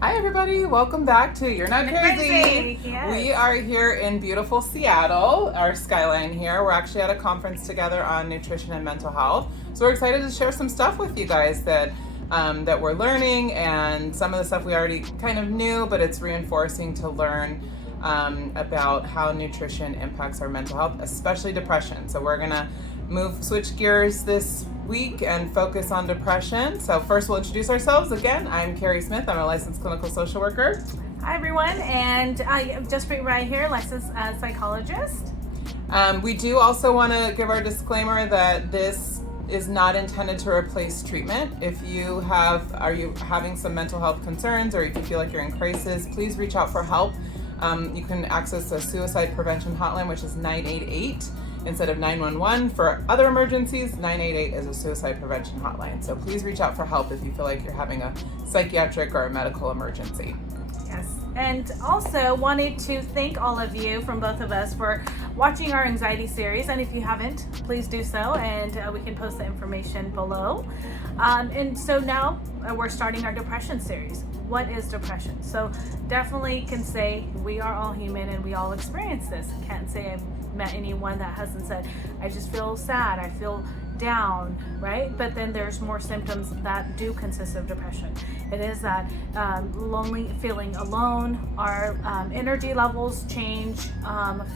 Hi everybody, welcome back to You're Not Crazy. Yes. We are here in beautiful Seattle, our skyline here. We're actually at a conference together on nutrition and mental health. So we're excited to share some stuff with you guys that we're learning, and some of the stuff we already kind of knew, but it's reinforcing to learn about how nutrition impacts our mental health, especially depression. So we're gonna switch gears this week and focus on depression. So first we'll introduce ourselves again. I'm Carrie Smith. I'm a licensed clinical social worker. Hi everyone, and I just right here, licensed psychologist. We do also want to give our disclaimer that this is not intended to replace treatment. If you are you having some mental health concerns, or if you feel like you're in crisis, please reach out for help. You can access a suicide prevention hotline, which is 988 instead of 911. For other emergencies, 988 is a suicide prevention hotline. So please reach out for help if you feel like you're having a psychiatric or a medical emergency. Yes, and also wanted to thank all of you from both of us for watching our anxiety series. And if you haven't, please do so, and we can post the information below. And so now we're starting our depression series. What is depression? So definitely can say we are all human and we all experience this. Can't say I've met anyone that hasn't said, I just feel sad, I feel down, right? But then there's more symptoms that do consist of depression. It is that lonely, feeling alone, our energy levels change,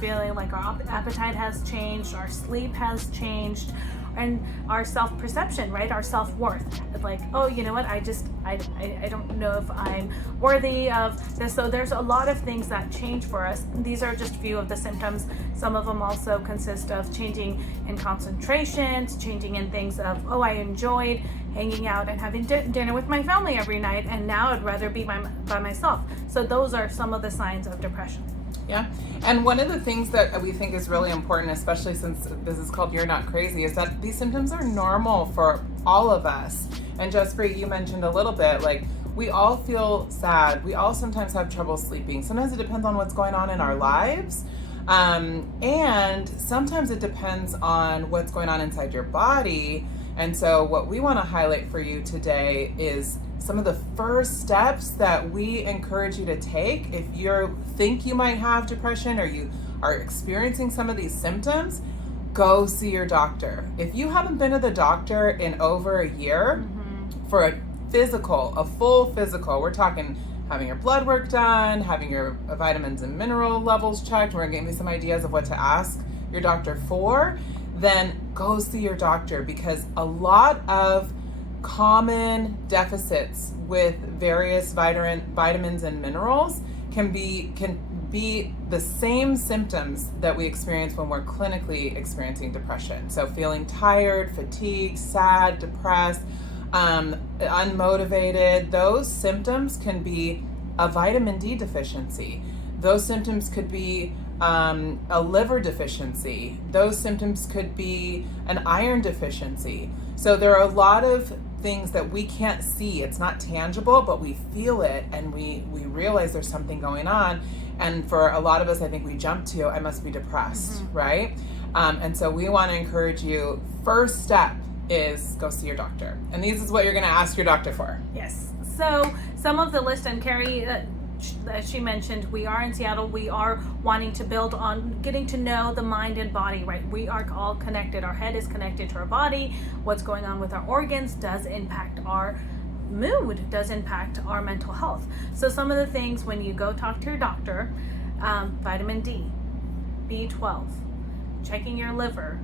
feeling like our appetite has changed, our sleep has changed, and our self-perception, right? Our self-worth. It's like, oh, you know what? I don't know if I'm worthy of this. So there's a lot of things that change for us. These are just a few of the symptoms. Some of them also consist of changing in concentration, changing in things of, oh, I enjoyed hanging out and having dinner with my family every night, and now I'd rather be by myself. So those are some of the signs of depression. Yeah. And one of the things that we think is really important, especially since this is called You're Not Crazy, is that these symptoms are normal for all of us. And Jaspreet, you mentioned a little bit, like, we all feel sad. We all sometimes have trouble sleeping. Sometimes it depends on what's going on in our lives. And sometimes it depends on what's going on inside your body. And so what we want to highlight for you today is some of the first steps that we encourage you to take if you think you might have depression or you are experiencing some of these symptoms. Go see your doctor. If you haven't been to the doctor in over a year for a full physical, we're talking having your blood work done, having your vitamins and mineral levels checked, we're going to give you some ideas of what to ask your doctor for, then go see your doctor, because a lot of common deficits with various vitamins and minerals can be the same symptoms that we experience when we're clinically experiencing depression. So feeling tired, fatigued, sad, depressed, unmotivated, those symptoms can be a vitamin D deficiency. Those symptoms could be a liver deficiency. Those symptoms could be an iron deficiency. So there are a lot of things that we can't see. It's not tangible, but we feel it, and we realize there's something going on. And for a lot of us, I think we jump to, I must be depressed, right? And so we want to encourage you, first step is go see your doctor. And this is what you're going to ask your doctor for. Yes. So some of the list, and Carrie, as she mentioned, we are in Seattle. We are wanting to build on getting to know the mind and body, right? We are all connected. Our head is connected to our body. What's going on with our organs does impact our mood, does impact our mental health. So some of the things when you go talk to your doctor, vitamin D, B12, checking your liver,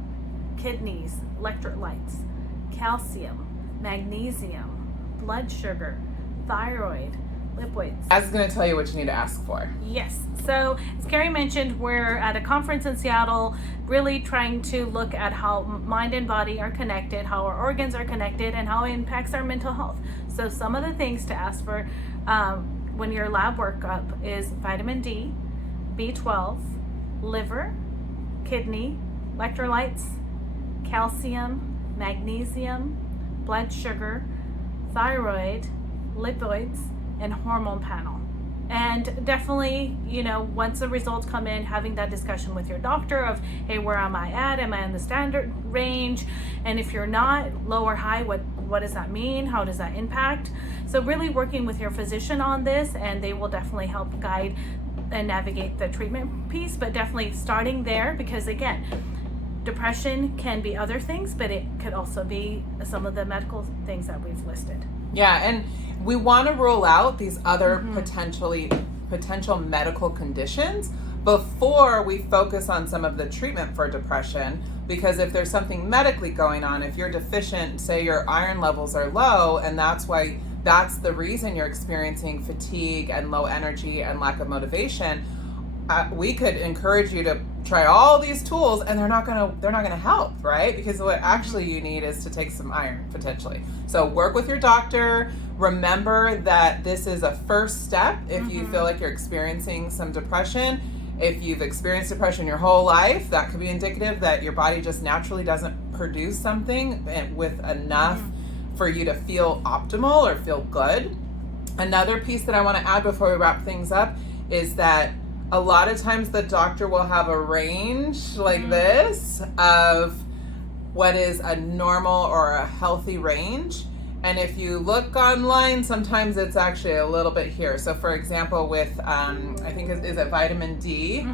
kidneys, electrolytes, calcium, magnesium, blood sugar, thyroid, lipids. I was going to tell you what you need to ask for. Yes. So as Carrie mentioned, we're at a conference in Seattle, really trying to look at how mind and body are connected, how our organs are connected, and how it impacts our mental health. So some of the things to ask for when your lab workup is vitamin D, B12, liver, kidney, electrolytes, calcium, magnesium, blood sugar, thyroid, lipids, and hormone panel. And definitely, once the results come in, having that discussion with your doctor of, hey, where am I at? Am I in the standard range? And if you're not, low or high, what does that mean? How does that impact? So really working with your physician on this, and they will definitely help guide and navigate the treatment piece, but definitely starting there, because again, depression can be other things, but it could also be some of the medical things that we've listed. Yeah, and we want to rule out these other potential medical conditions before we focus on some of the treatment for depression, because if there's something medically going on, if you're deficient, say your iron levels are low, and that's the reason you're experiencing fatigue and low energy and lack of motivation, we could encourage you to try all these tools, and they're not gonna help, right? Because what actually you need is to take some iron, potentially. So work with your doctor. Remember that this is a first step if you feel like you're experiencing some depression. If you've experienced depression your whole life, that could be indicative that your body just naturally doesn't produce something with enough for you to feel optimal or feel good. Another piece that I want to add before we wrap things up is that a lot of times the doctor will have a range like this of what is a normal or a healthy range. And if you look online, sometimes it's actually a little bit here. So for example, with, I think, is it vitamin D?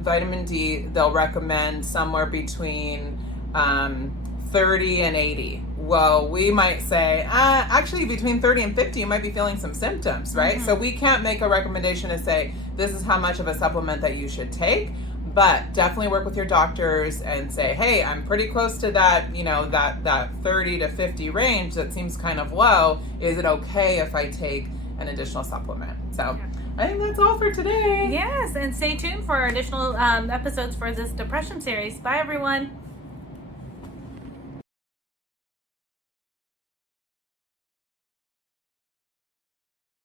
Vitamin D, they'll recommend somewhere between 30 and 80. Well, we might say, actually between 30 and 50, you might be feeling some symptoms, right? So we can't make a recommendation to say, this is how much of a supplement that you should take. But definitely work with your doctors and say, hey, I'm pretty close to that, that 30 to 50 range that seems kind of low. Is it okay if I take an additional supplement? So I think that's all for today. Yes, and stay tuned for additional episodes for this depression series. Bye, everyone.